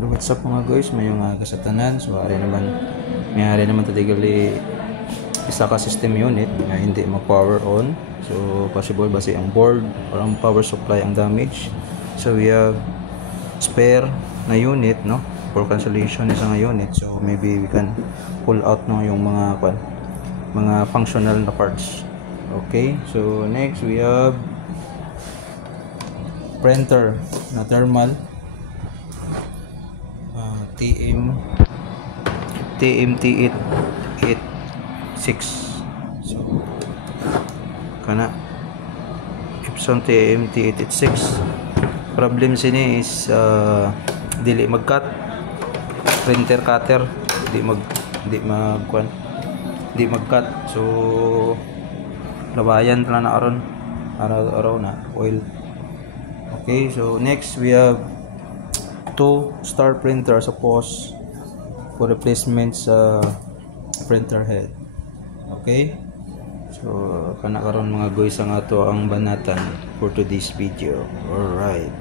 What's up mga guys, may mga kasatanan. So may ari naman tatigali isa ka system unit nga hindi mag-power on. So possible basi ang board or ang power supply ang damage. So we have spare na unit, no, for cancellation isa nga unit. So maybe we can pull out no yung mga functional na parts. Okay, so next we have printer na thermal TMT886. So kana Epson TMT886. Problem sini is dili mag-cut, printer cutter di mag-cut. So labayan tala na aron araw na oil. Okay, so next we have two star printer suppose for replacement sa printer head. Okay, so kana karon mga guys ang ato ang banatan for today's video. Alright.